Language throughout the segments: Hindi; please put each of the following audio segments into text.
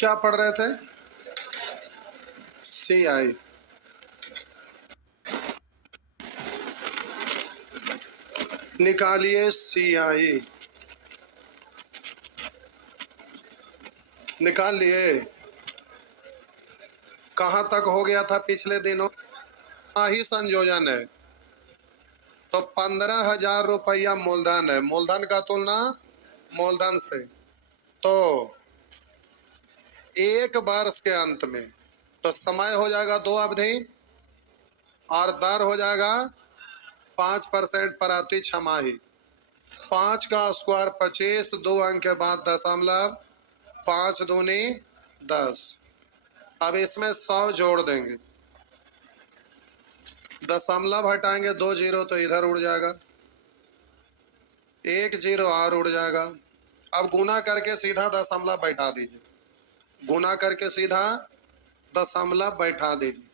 क्या पढ़ रहे थे? CI। निकालिए CI। निकाल लिए? कहाँ तक हो गया था पिछले दिनों? ही संयोजन है तो 15,000 रुपया मूलधन है। मूलधन का तुलना मूलधन से। तो एक वर्ष के अंत में तो समय हो जाएगा 2 अवधि और दर हो जाएगा 5% प्रति छमाही। 5 का स्क्वायर 25, 2 अंक के बाद दशमलव, 5 दूनी 10। अब इसमें 100 जोड़ देंगे, दशमलव हटाएंगे 2 जीरो तो इधर उड़ जाएगा, 1 जीरो और उड़ जाएगा। अब गुना करके सीधा दशमलव बैठा दीजिए, गुना करके सीधा दशमलव बैठा दीजिए।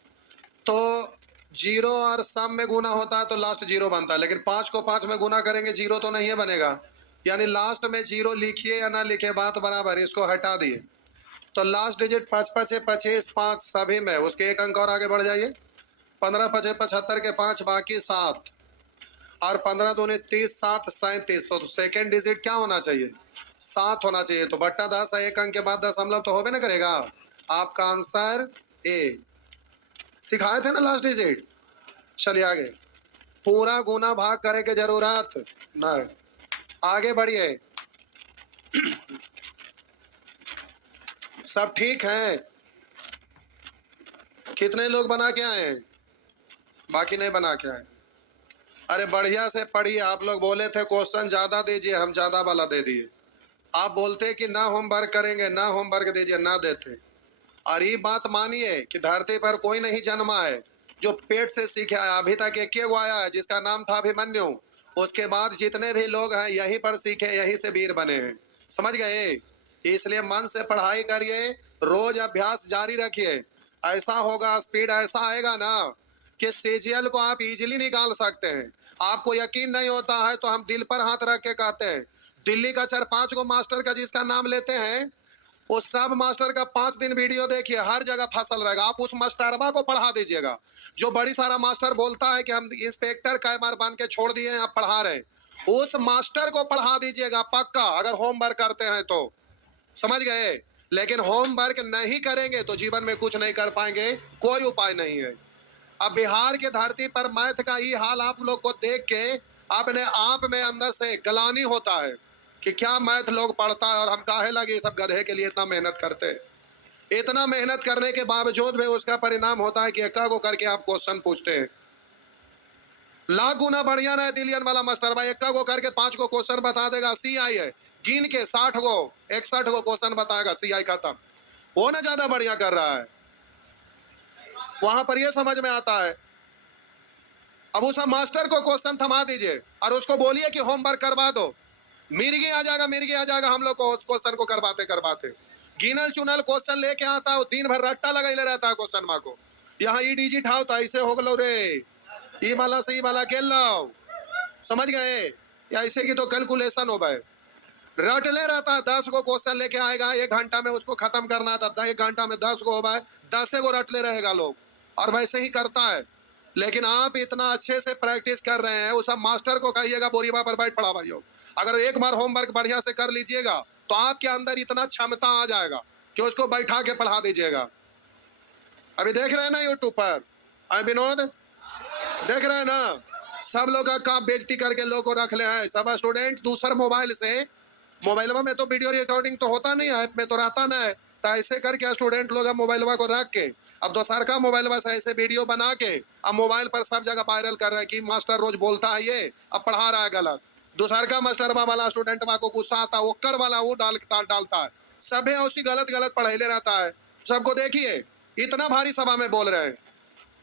तो जीरो और सम में गुना होता है तो लास्ट जीरो बनता है, लेकिन 5 को 5 में गुना करेंगे जीरो तो नहीं है बनेगा, यानी लास्ट में जीरो लिखिए या ना लिखे बात बराबर, इसको हटा दिए तो लास्ट डिजिट 5 5 25 5 सभी में, उसके एक अंक और आगे बढ़ जाइए। 15 5 75 के 5 बाकी 7 और 15 दूनी 30, 7 37। तो सेकेंड डिजिट क्या होना चाहिए? 7 होना चाहिए। तो बट्टा 10 है, एक अंक के बाद दशमलव तो होबे ना करेगा। आपका आंसर ए। सिखाए थे ना लास्ट डिजिट। चलिए आगे, पूरा गुना भाग करे के जरूरत नहीं, आगे बढ़िए। सब ठीक है? कितने लोग बना के आए हैं? बाकी नहीं बना के आए? अरे बढ़िया से पढ़िए। आप लोग बोले थे क्वेश्चन ज्यादा दीजिए, हम ज्यादा वाला दे दिए। आप बोलते कि ना होमवर्क करेंगे, ना होमवर्क दीजिए, ना देते। और ये बात मानिए कि धरती पर कोई नहीं जन्मा है जो पेट से सीखा है। अभी तक एक गो आया है जिसका नाम था अभिमन्यु। उसके बाद जितने भी लोग हैं यहीं पर सीखे, यहीं से वीर बने हैं। समझ गए? इसलिए मन से पढ़ाई करिए, रोज अभ्यास जारी रखिए। ऐसा होगा, स्पीड ऐसा आएगा ना कि सीजीएल को आप इजीली निकाल सकते हैं। आपको यकीन नहीं होता है तो हम दिल पर हाथ रख के कहते हैं, दिल्ली का 4-5 गो मास्टर का जिसका नाम लेते हैं, वो सब मास्टर का 5 दिन वीडियो देखिए, हर जगह फसल रहेगा। आप उस मास्टरबा को पढ़ा दीजिएगा जो बड़ी सारा मास्टर बोलता है कि हम इंस्पेक्टर कैमर बन के छोड़ दिए हैं, आप पढ़ा रहे। उस मास्टर को पढ़ा दीजिएगा पक्का, अगर होमवर्क करते हैं तो। समझ गए? लेकिन होमवर्क नहीं करेंगे तो जीवन में कुछ नहीं कर पाएंगे, कोई उपाय नहीं है। अब बिहार की धरती पर मैथ का ये हाल आप लोग को देख के अपने आप में अंदर से गलानी होता है कि क्या मैथ लोग पढ़ता है और हम काहे लगे सब गधे के लिए इतना मेहनत करते हैं। इतना मेहनत करने के बावजूद भी उसका परिणाम होता है कि एक्का को करके आप क्वेश्चन पूछते हैं। लाख गुना बढ़िया ना दिलियन वाला मास्टर भाई, एक्का को करके 5 को क्वेश्चन बता देगा। CI है, गिन के 60 को 61 को क्वेश्चन बताएगा, CI खत्म। वो ना ज्यादा बढ़िया कर रहा है, वहां पर यह समझ में आता है। अब उस मास्टर को क्वेश्चन थमा दीजिए और उसको बोलिए कि होमवर्क करवा दो, मिर्गी आ जाएगा, मिर्गी आ जाएगा। हम लोग को उस क्वेश्चन को करवाते करवाते गिनल चुनल क्वेश्चन लेके आता है, दिन भर रट्टा लगाइले रहता है क्वेश्चन माँ को। यहाँ ई डिजिट हाउ था, ऐसे हो गलो रे, ई वाला से ई वाला खेल लो। समझ गए? ऐसे की तो कैलकुलेशन हो गए, रटले रहता है। 10 को क्वेश्चन लेके आएगा, 1 घंटा में उसको खत्म करना था, 1 घंटा में 10 को हो गए, 10 को रटले रहेगा लोग, और वैसे ही करता है। लेकिन आप इतना अच्छे से प्रैक्टिस कर रहे हैं, उस मास्टर को कहिएगा बोरीबा पर बैठ पढ़ा भाइयों। अगर एक बार होमवर्क बढ़िया से कर लीजिएगा तो आपके अंदर इतना क्षमता आ जाएगा कि उसको बैठा के पढ़ा दीजिएगा। अभी देख रहे हैं ना यूट्यूब पर, विनोद देख रहे हैं ना, सब लोग का काम बेइज्जती करके लोग को रख ले हैं। सब स्टूडेंट दूसरे मोबाइल से, मोबाइल में तो वीडियो रिकॉर्डिंग तो होता नहीं है, ऐप में तो रहता ना है, तो ऐसे करके स्टूडेंट लोग मोबाइल को रख के अब दोसर का मोबाइल से ऐसे वीडियो बना के अब मोबाइल पर सब जगह वायरल कर रहे हैं कि मास्टर रोज बोलता है ये, अब पढ़ा रहा है गलत। दूसर का मास्टर वाला स्टूडेंट को गुस्सा आता है, वो कर वाला वो डालता है, सभी उसी गलत गलत पढ़ाईले रहता है। सबको देखिए, इतना भारी सभा में बोल रहे हैं।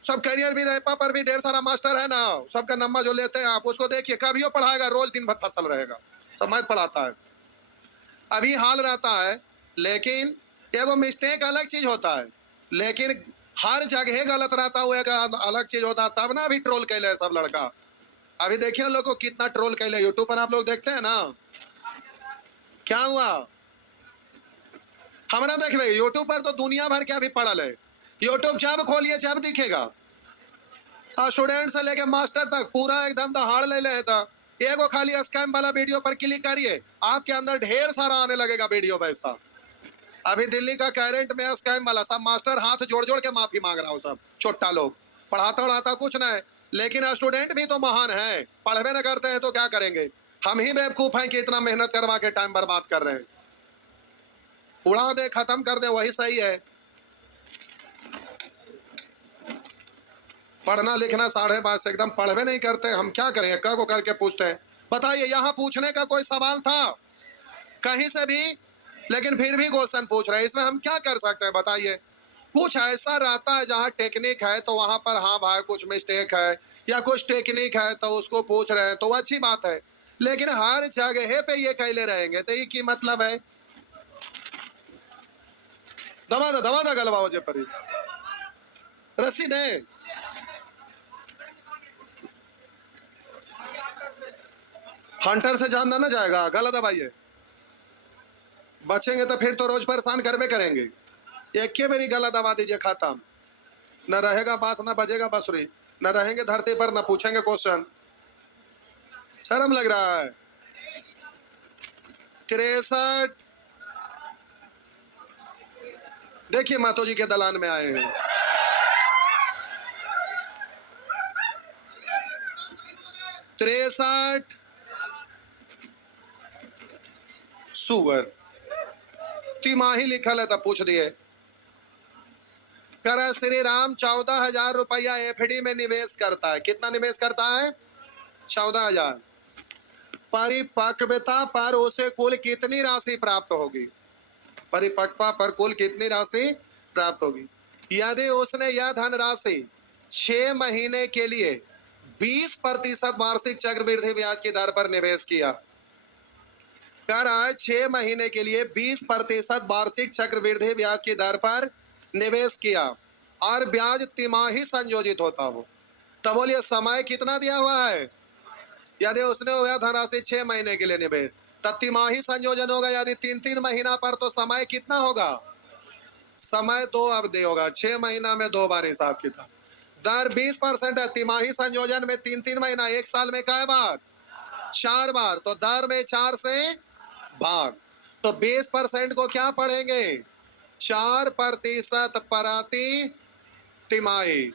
सब कैरियर भी रेपा पर भी ढेर सारा मास्टर है ना, सबका नंबर जो लेते हैं आप उसको देखिए, कभी पढ़ाएगा, रोज दिन भर फसल रहेगा, सब मैथ पढ़ाता है। अभी हाल रहता है, लेकिन एगो मिस्टेक अलग चीज होता है, लेकिन हर जगह गलत रहता हुआ अलग चीज होता है, तब ना अभी ट्रोल कैले सब लड़का। अभी देखिए लोग को कितना ट्रोल कैले, यूट्यूब पर आप लोग देखते हैं ना, क्या हुआ। हमारा देखिए यूट्यूब पर तो दुनिया भर के अभी पड़ल है, यूट्यूब जब खोलिए जब दिखेगा, स्टूडेंट से लेके मास्टर तक पूरा एकदम दहाड़ ले लेता। एगो खाली स्कैम वाला वीडियो पर क्लिक करिए, आपके अंदर ढेर सारा आने लगेगा वीडियो वैसा। अभी दिल्ली का कैरेंट में स्कैम वाला सब मास्टर हाथ जोड़ जोड़ के माफी मांग रहा हूँ, सब छोटा लोग पढ़ाता उड़ाता कुछ नहीं, लेकिन स्टूडेंट भी तो महान है, पढ़वे न करते हैं तो क्या करेंगे। हम ही बेवकूफ हैं कि इतना मेहनत करवा के टाइम बर्बाद कर रहे हैं। उड़ा दे, खत्म कर दे, वही सही है। पढ़ना लिखना 12:30 एकदम पढ़वे नहीं करते, हम क्या करें, क को करके पूछते हैं। बताइए, यहाँ पूछने का कोई सवाल था कहीं से भी, लेकिन फिर भी क्वेश्चन पूछ रहे हैं, इसमें हम क्या कर सकते हैं बताइए। कुछ ऐसा रहता है जहाँ टेक्निक है तो वहां पर हाँ भाई कुछ मिस्टेक है, या कुछ टेक्निक है तो उसको पूछ रहे हैं तो अच्छी बात है, लेकिन हर जगह पे ये कहले रहेंगे तो ये की मतलब है। दबा दा गलवा मुझे पर रस्सी दे। हंटर से जानना ना जाएगा, गला दबाइए, बचेंगे तो फिर तो रोज परेशान करवे करेंगे। एक के मेरी गला दबा दीजिए, खत्म, न रहेगा बांस न बजेगा बांसुरी, न रहेंगे धरती पर न पूछेंगे क्वेश्चन। शर्म लग रहा है। 63 देखिए मातो जी के दलान में आए हैं। 63 सुअर तिमाही लिखल है, तब पूछ दिए। कर श्री राम 14,000 रुपया एफडी में निवेश करता है। कितना निवेश करता है? 14,000। परिपक्वता पर उसे कुल कितनी राशि प्राप्त होगी? परिपक्वता पर कुल कितनी राशि प्राप्त होगी? यदि उसने यह धनराशि 6 महीने के लिए 20% वार्षिक चक्रवृद्धि ब्याज की दर पर निवेश किया, कर 6 महीने के लिए 20% वार्षिक चक्रवृद्धि ब्याज की दर पर निवेश किया और ब्याज तिमाही संयोजित होता हो, तब बोलिए समय कितना दिया हुआ है? यदि उसने वह धनराशि 6 महीने के लिए निवेश, तब तिमाही संयोजन होगा, यानी 3-3 महीना पर, तो समय कितना होगा? समय 2 अवधि होगा, 6 महीना में 2 बार हिसाब किताब। दर 20% है, तिमाही संयोजन में 3-3 महीना, एक साल में कै बार? 4 बार, तो दर में 4 से भाग, तो 20% को क्या पढ़ेंगे? 4% प्रति तिमाही।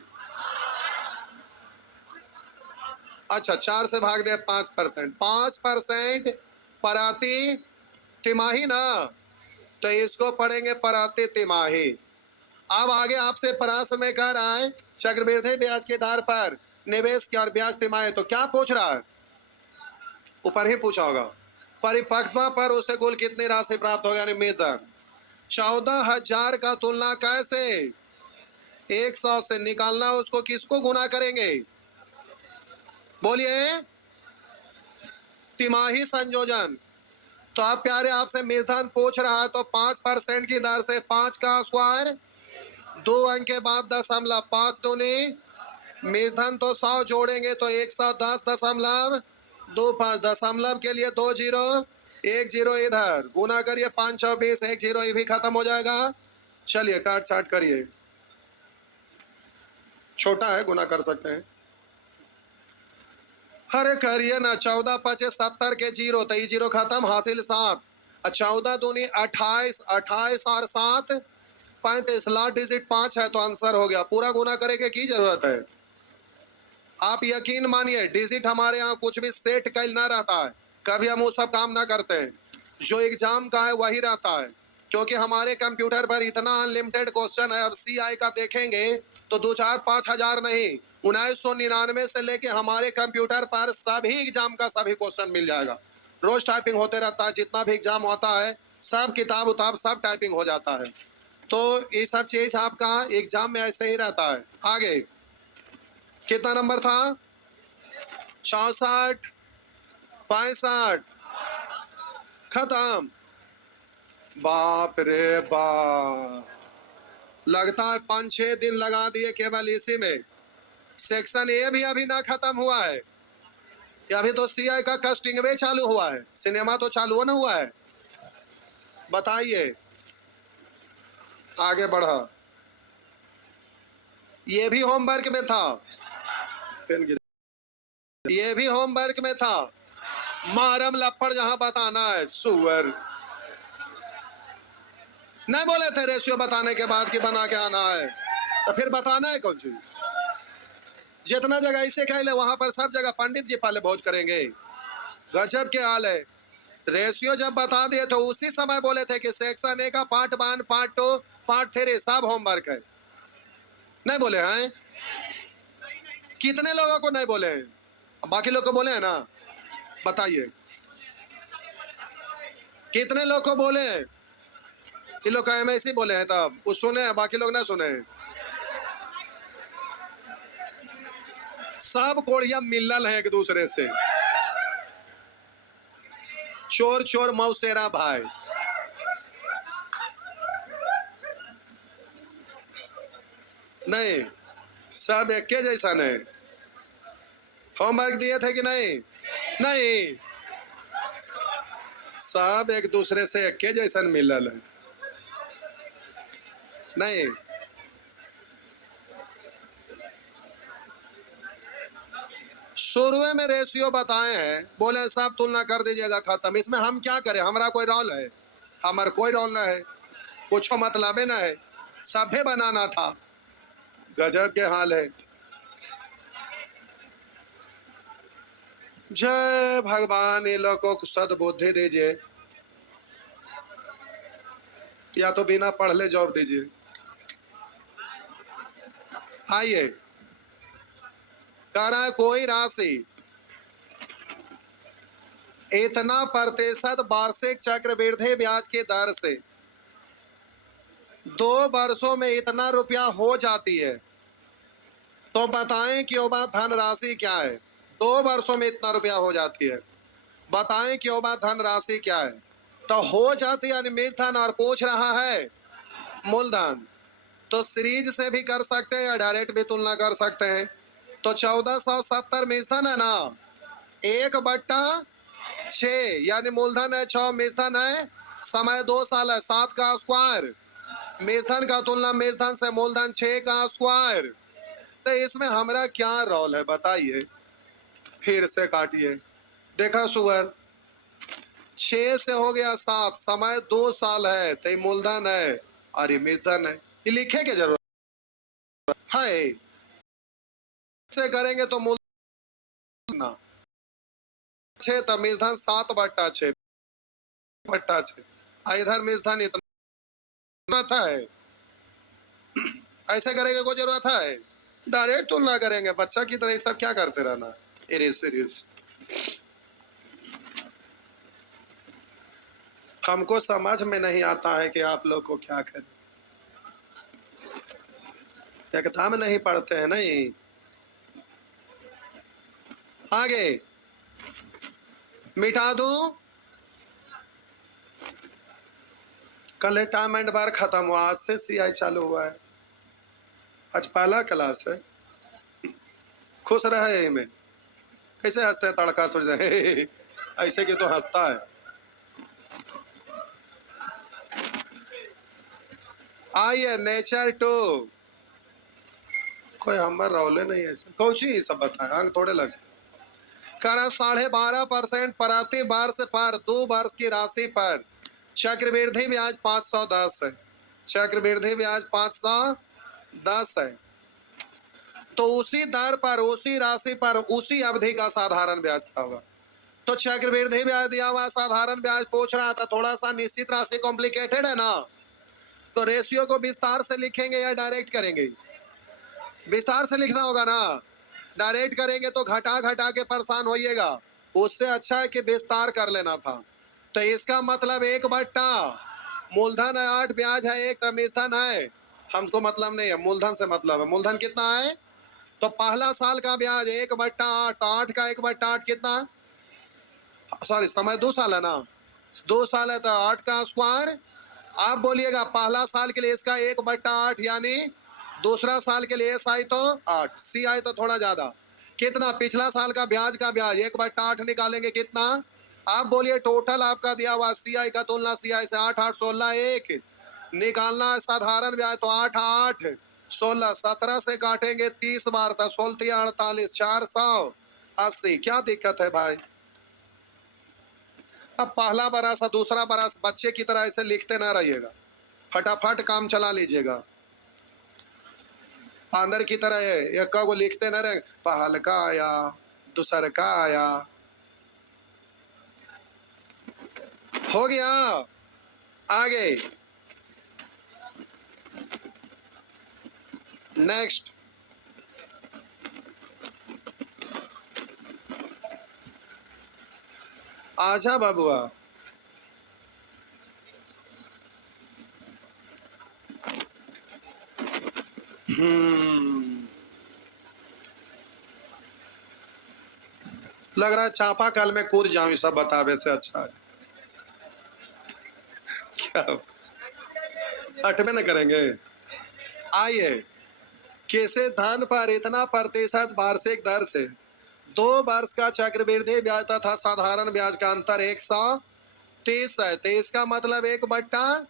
अच्छा, 4 से भाग दे 5%, 5% प्रति तिमाही ना, तो इसको पढ़ेंगे प्रति तिमाही। अब आगे आपसे प्रश्न में कह रहा है चक्रवृद्धि ब्याज के आधार पर निवेश किया और ब्याज तिमाही, तो क्या पूछ रहा है? ऊपर ही पूछा होगा। परिपक्वता पर उसे कुल कितनी राशि प्राप्त होगा, यानी मेजर। 14,000 का तुलना कैसे? 100 से निकालना, उसको किसको गुना करेंगे? बोलिए। तिमाही संयोजन। तो आप प्यारे आपसे मेजधन पूछ रहा है, तो 5% की दर से 5 का स्क्वायर, 2 अंक के बाद दशमलव, 5 दूनी मेजधन तो 100 जोड़ेंगे तो 110.25, दशमलव के लिए 2 जीरो, 1 जीरो इधर, गुना करिए 520, 1 जीरो ये भी खत्म हो जाएगा। चलिए काट छाट करिए, छोटा है गुना कर सकते हैं। अरे करिए ना, 14 5 70 के जीरो, तो ये जीरो खत्म, हासिल 7, 14 दूनी 28, 28 और 7 35, लास्ट डिजिट 5 है तो आंसर हो गया। पूरा गुना करेंगे की जरूरत है? आप यकीन मानिए डिजिट हमारे यहाँ कुछ भी सेट कैल ना रहता है, कभी हम वो सब काम ना करते हैं, जो एग्जाम का है वही रहता है, क्योंकि हमारे कंप्यूटर पर इतना अनलिमिटेड क्वेश्चन है। अब सीआई का देखेंगे तो 2-4-5 हजार नहीं, 1999 से लेके हमारे कंप्यूटर पर सभी एग्जाम का सभी क्वेश्चन मिल जाएगा। रोज टाइपिंग होते रहता है, जितना भी एग्जाम होता है सब किताब उताब सब टाइपिंग हो जाता है, तो ये सब चीज आपका एग्जाम में ऐसे ही रहता है। आगे कितना नंबर था? 64 65 खत्म। बाप रे बाप, लगता है 5-6 दिन लगा दिए केवल इसी में। सेक्शन ए भी अभी ना खत्म हुआ है, अभी तो सीआई का कास्टिंग भी चालू हुआ है, सिनेमा तो चालू ना हुआ है। बताइए आगे बढ़ा। ये भी होमवर्क में था, ये भी होमवर्क में था। मारम लपड़ जहां बताना है सुअर। नहीं बोले थे रेशियो बताने के बाद कि बना के आना है, तो फिर बताना है कौन चीज। जितना जगह इसे कह ले वहां पर सब जगह पंडित जी पहले भोज करेंगे। गजब के हाल है। रेशियो जब बता दिए तो उसी समय बोले थे कि सेक्शन ए का पार्ट 1, पार्ट 2, पार्ट 3 सब होमवर्क है। नहीं बोले हैं? कितने लोगों को नहीं बोले हैं? बाकी लोग को बोले हैं ना? बताइए कितने लोग को बोले हैं? ये लोग ऐसे ही बोले हैं, तब वो सुने हैं, बाकी लोग ना सुने हैं। सब कोड़िया मिलल है एक दूसरे से, चोर चोर मौसेरा भाई। नहीं, सब एक के जैसा नहीं। होमवर्क दिए थे कि नहीं? नहीं, सब एक दूसरे से एक के जैसा मिलल है। नहीं, शुरू में रेशियो बताए हैं, बोले सब तुलना कर दीजिएगा, खत्म। इसमें हम क्या करें? हमारा कोई रोल है? हमारा कोई रोल ना है, कुछ मतलब ना है, सभ्य बनाना था। गजब के हाल है। जय भगवान, ये लोगों को सद्बुद्धि दीजिए, या तो बिना पढ़ले जॉब दीजिए। आइए, कह रहा है कोई राशि इतना प्रतिशत वार्षिक चक्रवृद्धि ब्याज की दर से 2 वर्षों में इतना रुपया हो जाती है, तो बताएं कि वह धनराशि क्या है? 2 वर्षों में इतना रुपया हो जाती है, बताएं कि वह धनराशि क्या है? तो हो जाती है यानी मूलधन, और पूछ रहा है मूलधन। तो सीरीज से भी कर सकते हैं या डायरेक्ट भी तुलना कर सकते हैं। तो 1470 मूलधन है ना, 1/6 यानी मूलधन है 6, मूलधन है समय 2 साल है, 7 का स्क्वायर। मूलधन का तुलना मूलधन से, मूलधन 6 का स्क्वायर। तो इसमें हमारा क्या रोल है बताइए? फिर से काटिए। देखा सुअर, 6 से हो गया 7, समय 2 साल है, तो मूलधन है और ये मूलधन है। ये लिखे के जरूरत है? से करेंगे तो मूलधन 6, तब मूलधन 7/6 इधर मूलधन इतना था है। ऐसे करेंगे कोई जरूरत है? डायरेक्ट तुलना करेंगे, बच्चा की तरह सब क्या करते रहना। सीरियस हमको समझ में नहीं आता है कि आप लोग को क्या करें। किताब नहीं पढ़ते हैं? नहीं। आगे मिटा दूं। कल रिटायरमेंट बार खत्म हुआ, आज से सीआई चालू हुआ है। आज पहला क्लास है। खुश रहे में। कैसे हंसते हैं? तड़का सुझ जाए ऐसे कि तो हंसता है। आइए नेचर 2। कोई हमारे रौले नहीं है इसमें, कौची सब बताए, अंक थोड़े लगे। करा 12.5% प्रति वर्ष पर 2 वर्ष की राशि पर चक्रवृद्धि ब्याज 510 है। चक्रवृद्धि ब्याज 510 है। तो उसी दर पर, उसी राशि पर, उसी अवधि का साधारण ब्याज क्या होगा? तो चक्रवृद्धि ब्याज दिया हुआ, साधारण ब्याज पूछ रहा था। थोड़ा सा निश्चित राशि कॉम्प्लिकेटेड है ना, तो रेशियो को विस्तार से लिखेंगे या डायरेक्ट करेंगे? विस्तार से लिखना होगा ना। डायरेक्ट करेंगे तो घटा घटा के परेशान होइएगा, उससे अच्छा है कि विस्तार कर लेना था। तो इसका मतलब 1/, मूलधन है 8, ब्याज है 1, मूलधन है, हमको मतलब नहीं है, मूलधन से मतलब है। मूलधन कितना है? तो पहला साल का ब्याज 1/8, 8 का 1/8 कितना? सॉरी, समय 2 साल है ना, 2 साल है तो 8 का स्क्वायर। आप बोलिएगा पहला साल के लिए इसका 1/8, यानी दूसरा साल के लिए एस आई तो 8, सी आई तो थोड़ा ज्यादा। कितना? पिछला साल का ब्याज 1/8 निकालेंगे कितना? आप बोलिए टोटल आपका दिया हुआ सी आई का तुलना सी आई से 8, 8, 16, 1, निकालना है साधारण ब्याज तो 8 8 16 17 से काटेंगे 30 बार था 16 48 480। क्या दिक्कत है भाई? अब पहला बरस दूसरा बरस बच्चे की तरह ऐसे लिखते ना रहिएगा, फटाफट काम चला लीजिएगा। अंदर की तरह है एक को लिखते ना रहे, पहल का आया दूसर का आया। हो गया। आगे नेक्स्ट। आजा बाबुआ। लग रहा है चापाकल में कूद जाऊं, सब बतावे से अच्छा है। क्या अटवे न करेंगे? आइए, कैसे धन पर इतना प्रतिशत वार्षिक दर से 2 वर्ष का चक्रवृद्धि ब्याज तथा साधारण ब्याज का अंतर 130 है। 23 का मतलब 1/,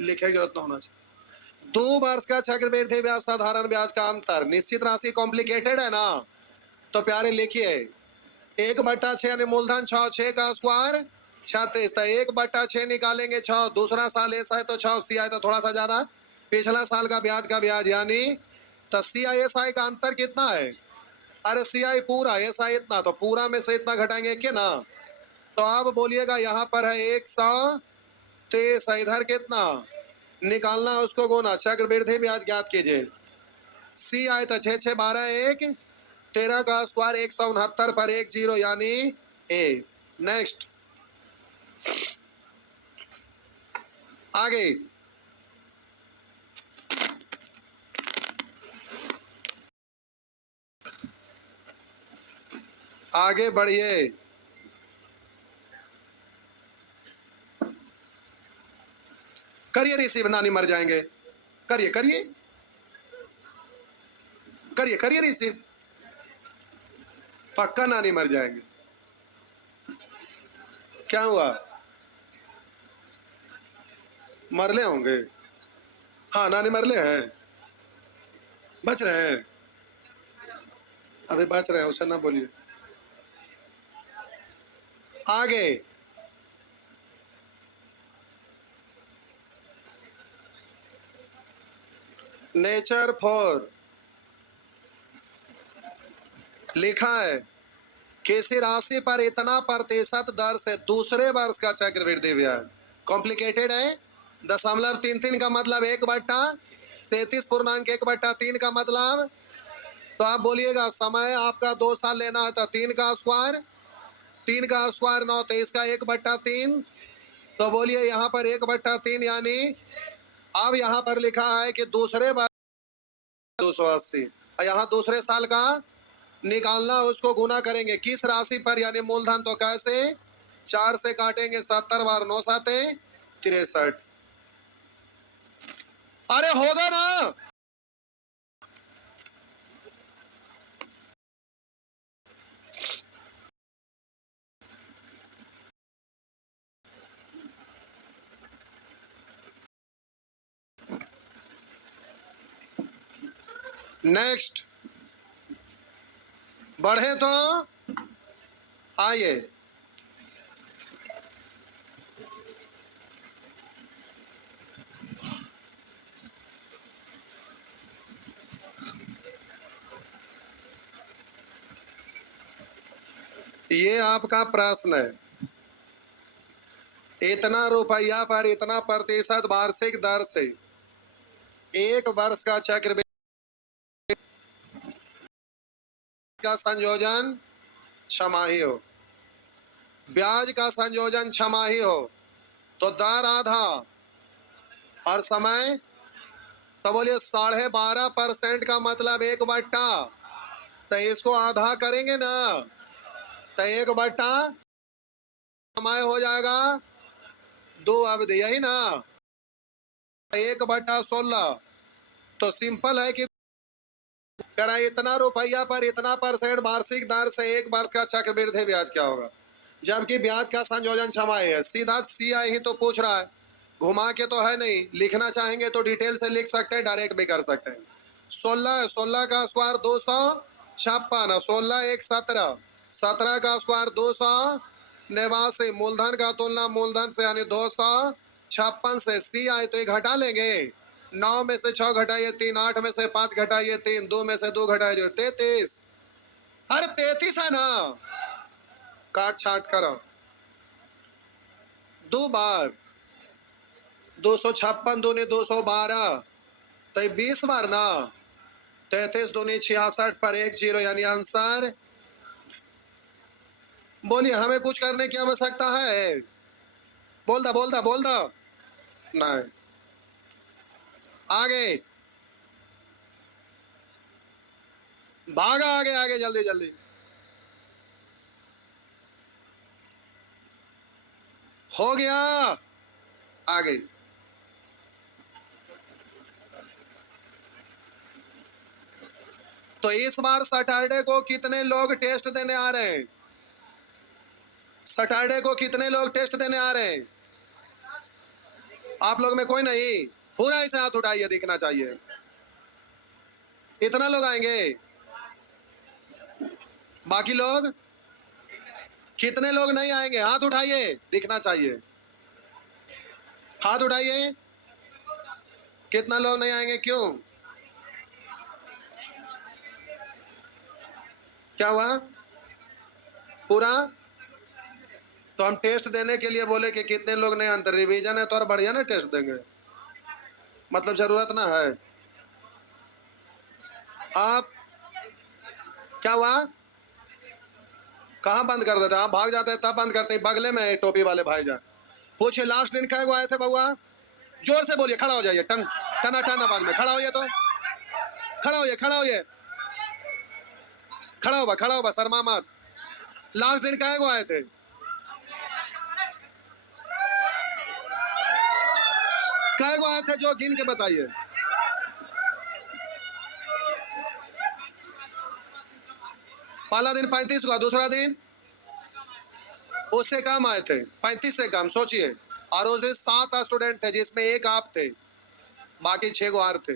लिखे की जरूरत न होना चाहिए। 2 वर्ष का चक्रवृद्धि ब्याज साधारण ब्याज का अंतर, निश्चित राशि कॉम्प्लिकेटेड है ना, तो प्यारे लिखिए 1/6 यानी मूलधन 6 6 का स्क्वायर 36, तो 1/6 निकालेंगे 6, दूसरा साल ऐसा है तो 6, सी आई तो थोड़ा सा ज्यादा, पिछला साल का ब्याज यानी तो सी आई एस आई का अंतर कितना है? अरे सी आई पूरा एस आई इतना, तो पूरा में से इतना घटाएंगे क्या ना, तो आप बोलिएगा यहाँ पर है 130, इधर कितना निकालना उसको गुना चक्रवृद्धि ब्याज ज्ञात कीजिए। सी आई तो 6 6 12 1 13 का स्क्वायर 169 पर 1 0 यानी ए। नेक्स्ट आगे आगे बढ़िए। करिए रिसीव, नानी मर जाएंगे। करिए करिए करिए करिए रिसीव, पक्का नानी मर जाएंगे। क्या हुआ? मरले होंगे? हाँ नानी मरले हैं, बच रहे हैं, अभी बच रहे हैं, उसे ना बोलिए। आगे नेचर फॉर लिखा है किसी राशि पर इतना प्रतिशत दर से दूसरे वर्ष का चक्रवृद्धि ब्याज कॉम्प्लिकेटेड है। 0.33 का मतलब 1/33.1/3 का मतलब, तो आप बोलिएगा समय आपका 2 साल लेना है तो 3 का स्क्वायर 9, तो इसका 1/3, तो बोलिए यहाँ पर 1/3 यानी अब यहाँ पर लिखा है कि दूसरे वर्ष 280, यहाँ दूसरे साल का निकालना, उसको गुना करेंगे किस राशि पर यानी मूलधन, तो कैसे 4 से काटेंगे 70 बार 9 7 63। अरे होगा ना। नेक्स्ट बढ़े तो आइए, ये आपका प्रश्न है, इतना रुपया पर इतना प्रतिशत वार्षिक दर से 1 वर्ष का चक्रवृद्धि का संयोजन छमाही हो, ब्याज का संयोजन छमाही हो, तो दर आधा और समय, तो बोलिए 12.5% का मतलब 1/, तो इसको आधा करेंगे ना, तो 1/, समय हो जाएगा 2 अवधि, यही ना 1/16, तो सिंपल है कि करा इतना रुपया पर इतना परसेंट वार्षिक दर से 1 वर्ष का चक्रवृद्धि ब्याज क्या होगा, जबकि ब्याज का संयोजन छमाही है। सीधा सी आई ही तो पूछ रहा है, घुमा के तो है नहीं, लिखना चाहेंगे तो डिटेल से लिख सकते हैं, डायरेक्ट भी कर सकते हैं। 16, 16 का स्क्वायर 256, 16 एक 17, 17 का स्क्वायर 289, मूलधन का तुलना मूलधन से यानी 256 से। सी आए तो ये घटा लेंगे, 9 में से 6 घटाइए 3, 8 में से 5 घटाइए 3, 2 में से 2 घटाइए 33। अरे 33 है ना, काट छाट करो 2 बार, 256 दूनी 212, तो 20 बार ना, 33 दूनी 66 पर 1 0 यानी आंसर। बोलिए हमें कुछ करने की आवश्यकता है? बोल दा नहीं। आगे भागा, आगे आगे जल्दी जल्दी। हो गया, आगे। तो इस बार सैटरडे को कितने लोग टेस्ट देने आ रहे हैं? सैटरडे को कितने लोग टेस्ट देने आ रहे हैं? आप लोग में कोई नहीं? पूरा इसे हाथ उठाइए, दिखना चाहिए। इतना लोग आएंगे, बाकी लोग कितने लोग नहीं आएंगे? हाथ उठाइए, दिखना चाहिए। हाथ उठाइए, कितना लोग नहीं आएंगे? क्यों, क्या हुआ? पूरा? तो हम टेस्ट देने के लिए बोले कि कितने लोग नहीं आते, रिवीजन है तो और बढ़िया ना टेस्ट देंगे, मतलब जरूरत ना है। आप क्या हुआ? कहाँ बंद कर देते? आप भाग जाते हैं तब बंद करते हैं। बगले में टोपी वाले भाईजान पूछे लास्ट दिन क्या आए थे बउआ? जोर से बोलिए, खड़ा हो जाइए, टन टना टन आवाज में खड़ा होइए, तो खड़ा होइए, खड़ा होइए, खड़ा हो बा, शर्मा मत। लास्ट दिन क्या आए थे? क्या आए थे जो गिन के बताइए। पहला दिन 35 हुआ, दूसरा दिन उससे कम आए थे, 35 से कम, सोचिए। और उस दिन 7 स्टूडेंट थे जिसमें एक आप थे, बाकी 6 गो और थे।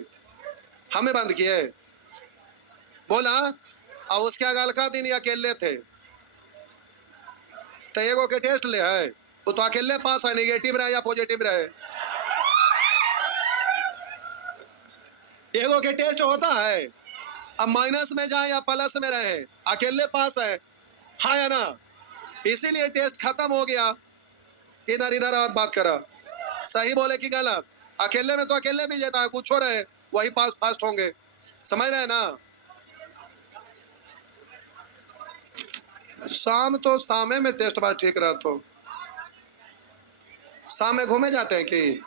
हमें बंद किए, बोला। और उसके अगल का दिन अकेले थे, तो एगो के टेस्ट ले है, वो तो अकेले पास है, निगेटिव रहे या पॉजिटिव रहे। एगो के टेस्ट होता है, अब माइनस में जाए या प्लस में रहे, अकेले पास है, हाँ या ना? इसीलिए टेस्ट खत्म हो गया। इधर इधर और बात करा, सही बोले कि गलत? अकेले में तो अकेले भी जाता है, कुछ हो रहे वही पास फास्ट होंगे, समझ रहे हैं ना? शाम तो शामे में टेस्ट बार ठीक रहा, तो शाम में घूमे जाते हैं कि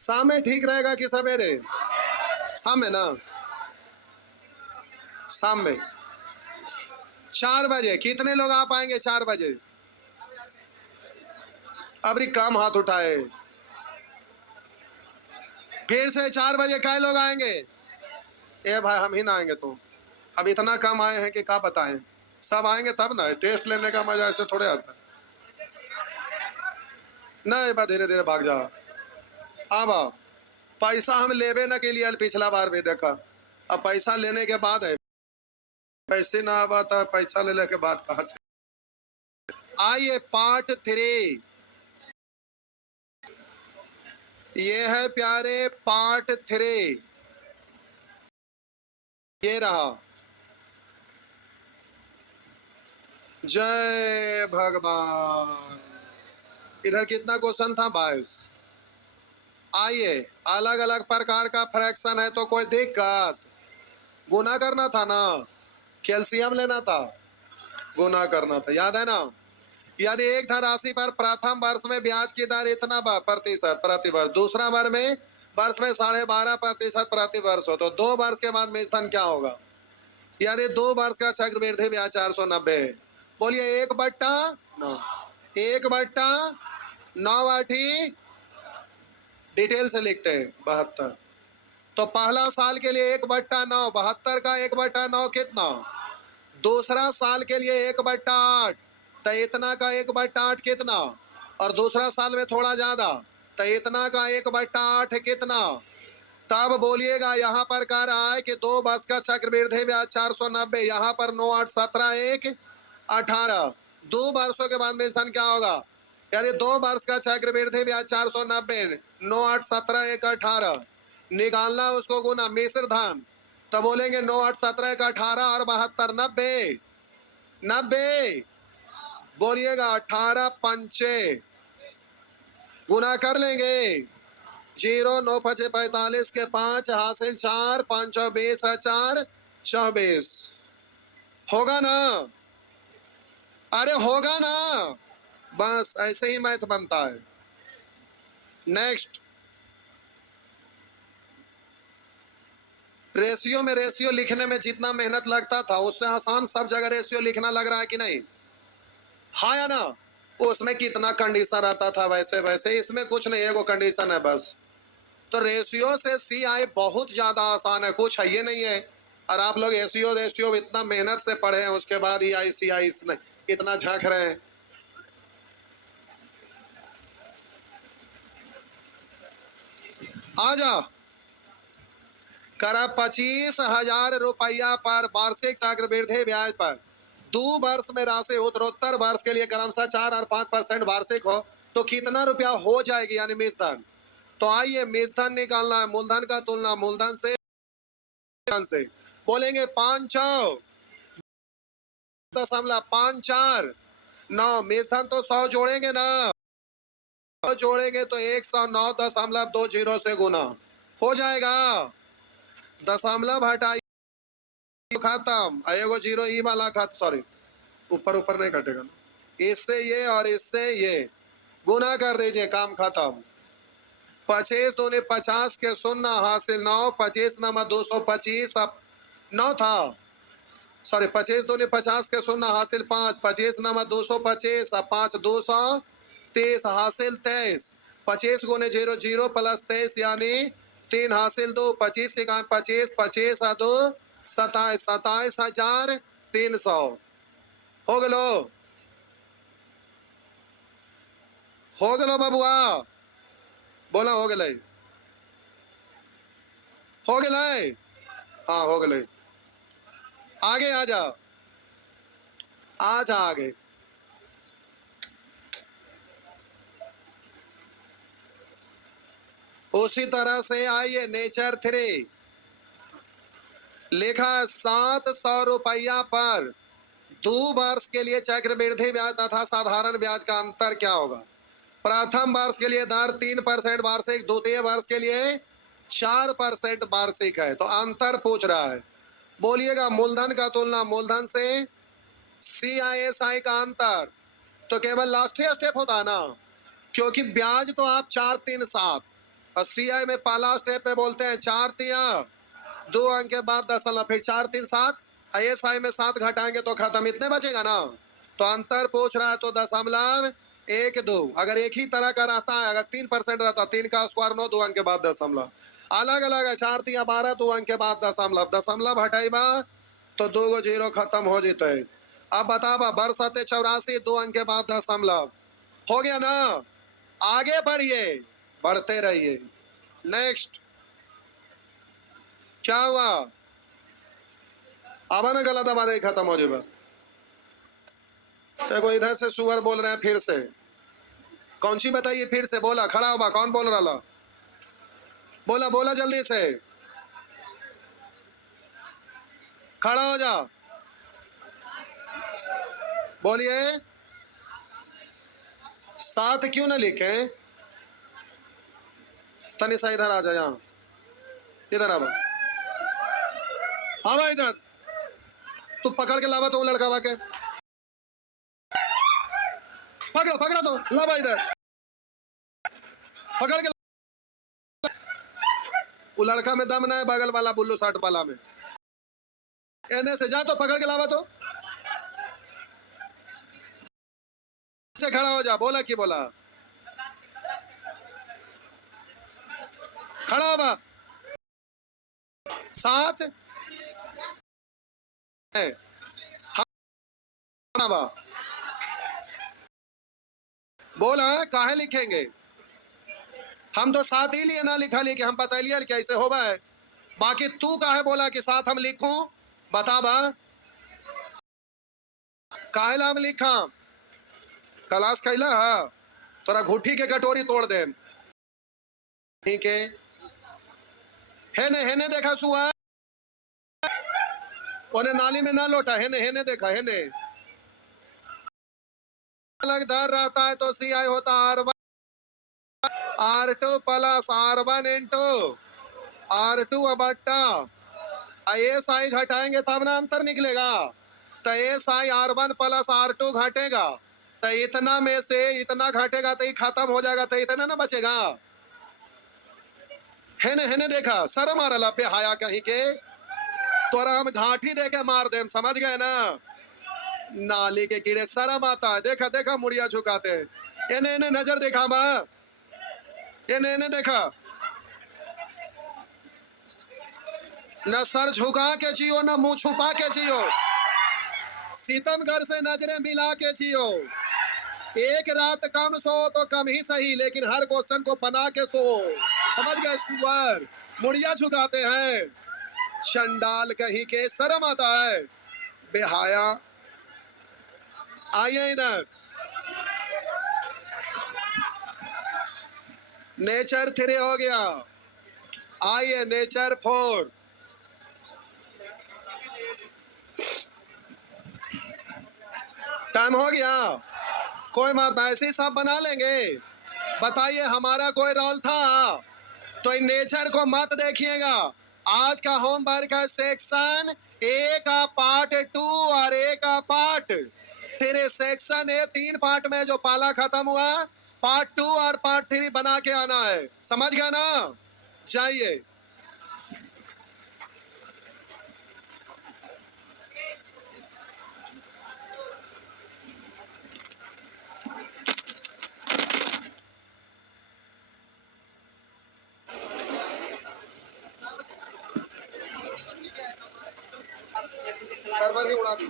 शाम में ठीक रहेगा कि सवेरे? शाम में ना, शाम में 4 बजे। कितने लोग आ पाएंगे 4 बजे? अबरी कम हाथ उठाए, फिर से 4 बजे कै लोग आएंगे? ए भाई हम ही ना आएंगे तो? अब इतना कम आए हैं कि क्या बताएं, सब आएंगे तब ना। टेस्ट लेने का मजा ऐसे थोड़े आता है। नहीं बा, धीरे धीरे भाग जा। अब पैसा हम लेवे ना के लिए पिछला बार भी देखा, अब पैसा लेने के बाद है, पैसे ना आवा था, पैसा लेने के बाद कहा से। आइए पार्ट 3, ये है प्यारे पार्ट 3, ये रहा। जय भगवान। इधर कितना क्वेश्चन था? 22। आइए, अलग अलग प्रकार का फ्रैक्शन है तो कोई दिक्कत? गुना करना था ना, कैल्शियम लेना था, गुना करना था, याद है ना? यदि एक धन राशि पर प्रथम वर्ष में ब्याज की दर इतना प्रतिशत प्रति वर्ष, दूसरा वर्ष में 12.5% प्रति वर्ष हो, तो 2 वर्ष के बाद में स्थान क्या होगा? यदि 2 वर्ष का चक्रवृद्धि ब्याज 490, बोलिए 1/9, 1/9 आठी, डिटेल से लिखते हैं 72। तो पहला साल के लिए 1/9, 72 का 1/9 कितना? दूसरा साल के लिए 1/8, तो इतना का 1/8 कितना? और दूसरा साल में थोड़ा ज्यादा, तो इतना का 1/8 कितना? तब बोलिएगा यहाँ पर कह रहा है कि 2 वर्ष का चक्रवृद्धि ब्याज 490, यहाँ पर 9 8 17 1 18। 2 वर्षों के बाद मेषधन क्या होगा? यदि 2 वर्ष का चक्रवृद्धि ब्याज 490, 9 8 17 1 18 निकालना, उसको गुना मिश्र धन, तो बोलेंगे 9 8 17 1 18 और 72 90 90। बोलिएगा 18 पंचे गुना कर लेंगे। 0 9 5 45 के 5 हासिल 4 5 20 है 4 24। होगा ना? अरे होगा ना? बस ऐसे ही मैथ बनता है। नेक्स्ट, रेशियो में रेशियो लिखने में जितना मेहनत लगता था उससे आसान सब जगह रेशियो लिखना लग रहा है कि नहीं? हाँ या ना? उसमें कितना कंडीशन रहता था, वैसे वैसे इसमें कुछ नहीं, एगो कंडीशन है बस। तो रेशियो से सी आई बहुत ज्यादा आसान है, कुछ है ये नहीं है। और आप लोग एसीओ रेशियो इतना मेहनत से पढ़े हैं, उसके बाद ही आई सी आई इतना झांक रहे हैं। आ जा करा 25,000 रुपया पर वार्षिक चक्रवृद्धि ब्याज पर 2 वर्ष में राशि उत्तरोत्तर वर्ष के लिए क्रमशः 4 और 5% वार्षिक हो तो कितना रुपया हो जाएगी, यानी मेषधन। तो आइए मेषधन निकालना है। मूलधन का तुलना मूलधन से बोलेंगे 5 दशमलव 5 4 9। मेषधन तो 100 जोड़ेंगे ना, 100 जोड़ेंगे तो 109.20 से गुना हो जाएगा। दशमलव हटाइए, खत्म। एगो जीरो ई वाला खत्म, सॉरी ऊपर ऊपर नहीं कटेगा। इससे ये और इससे ये गुना कर दीजिए, काम खत्म। 25 दूनी 50 के 0 हासिल 9, 25 नमा 225 अब 9 था, सॉरी 25 दूनी 50 के 0 हासिल 5, 25 नमा 225 अब 5 230 हासिल 23। 25 गुने 0 0 प्लस 23 यानी 3 हासिल 2, 25 से 25 25 आ 2 27 27,300 हो गलो, हो गलो बबुआ, बोला हो गए, हो गए, हाँ हो गए। आगे आ जा, आगे। उसी तरह से आइए नेचर 3 लिखा 700 रुपया पर 2 वर्ष के लिए चक्रवृद्धि ब्याज तथा साधारण ब्याज का अंतर क्या होगा? प्रथम वर्ष के लिए दर 3% वार्षिक, द्वितीय वर्ष के लिए 4% वार्षिक है, तो अंतर पूछ रहा है। बोलिएगा मूलधन का तुलना मूलधन से, CISI का अंतर तो केवल लास्ट स्टेप होता है ना, क्योंकि ब्याज तो आप 4 3 7 और CI में पहला स्टेप पे बोलते हैं 4 तिया 2 अंक के बाद 10 फिर 4 3 7, ISI में 7 घटाएंगे तो खत्म, इतने बचेगा ना। तो अंतर पूछ रहा है तो 0.12। अगर एक ही तरह का रहता है, अगर 3% रहता, 3 का स्क्वायर 9, 2 अंक के बाद दशमलव, अलग अलग है 4 तिया 12, 2 अंक के बाद दशमलव हटाइबा तो 2 गो जीरो खत्म हो जाते। अब बताबा बरसते 84, 2 अंक के बाद दशमलव, हो गया ना। आगे बढ़िए, बढ़ते रहिए। नेक्स्ट क्या हुआ? अब ना गलत आबादी खत्म हो जाएगा। देखो इधर से सुअर बोल रहे हैं फिर से, कौन सी बताइए, फिर से बोला, खड़ा होगा, कौन बोल रहा? बोला बोला जल्दी से, खड़ा हो जा, बोलिए। 7 क्यों ना लिखे? तनिषा इधर आ जा, यहाँ इधर आवा, आवा इधर, तू पकड़ के लावा तो लड़का के, पकड़ा पकड़ा तो लावा इधर, पकड़ के। वो लड़का में दम ना है, बगल वाला बुल्लू शर्ट वाला में, एने से जा तो पकड़ के लावा तो, से खड़ा हो जा। बोला कि बोला, खड़ा होगा। 7 है, बोला काहे लिखेंगे? हम तो साथ ही लिए ना लिखा लिए कि हम बतैलिए कैसे होगा है। बाकी तू काहे बोला कि साथ हम लिखूं? बता बा काहे हम लिखा? कलाश कैला तोरा घुट्टी के कटोरी तोड़ दे। ठीक है ने देखा सुआ ओने नाली में ना लौटा है ने देखा है ने अलग धर रहता है तो सी आई होता R2 plus R1 into R2 अबट्टा एस आई घटाएंगे तब ना अंतर निकलेगा। तो S I R1 plus R2 घटेगा तो इतना में से इतना घटेगा तो ये खत्म हो जाएगा तो इतना ना बचेगा। है ने देखा सर मारा लपे हाया कहीं के तोरा हम घाटी दे के मार दे समझ गए ना। नाली के कीड़े शर्म आता है। देखा देखा मुड़िया झुकाते इन्हें इन्हें नजर देखा मां इन्हें इन्हें देखा न सर झुका के जियो न मुंह छुपा के जियो सितमगर से नजरें मिला के जियो। एक रात कम सो तो कम ही सही लेकिन हर क्वेश्चन को बना के सो। समझ गए सुअर मुड़िया झुकाते हैं चंडाल कहीं के शर्म आता है बेहाया। आइए इधर नेचर 3 हो गया। आइए नेचर 4 टाइम हो गया। कोई बात ऐसे सब बना लेंगे। बताइए हमारा कोई रोल था तो इन नेचर को मत देखिएगा। आज का होमवर्क है सेक्शन ए का पार्ट 2 और ए का पार्ट 3। सेक्शन ए 3 पार्ट में जो पाला खत्म हुआ पार्ट 2 और पार्ट 3 बना के आना है। समझ गया ना? जाइए। सर्वर ही उड़ा दी।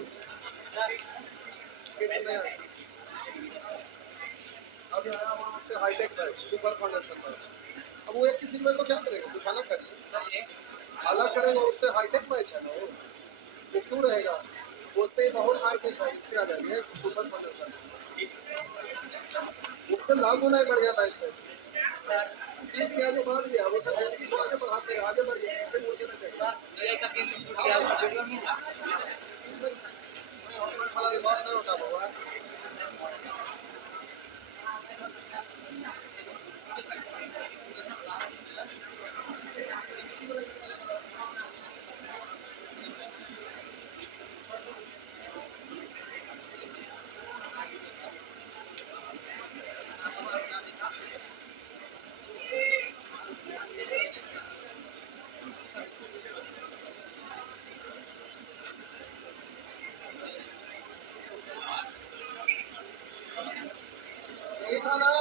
अब आया वहां से hi tech batch super foundation batch. अब वो एक की चीज में तो क्या करेगा कुछ अलग करेगा अलग करेगा उससे हाईटेक बैच है ना वो क्यों रहेगा उससे बहुत हाईटेक है इसके आ जाएंगे सुपर फाउंडेशन उससे लागू नहीं बढ़िया बैच है। ठीक है जो मान लिया वो सब आगे बढ़ाते हैं आगे बढ़ गए पीछे मुड़ के ना देखा वाला रिकॉर्ड नहीं होता बाबा। देखा ना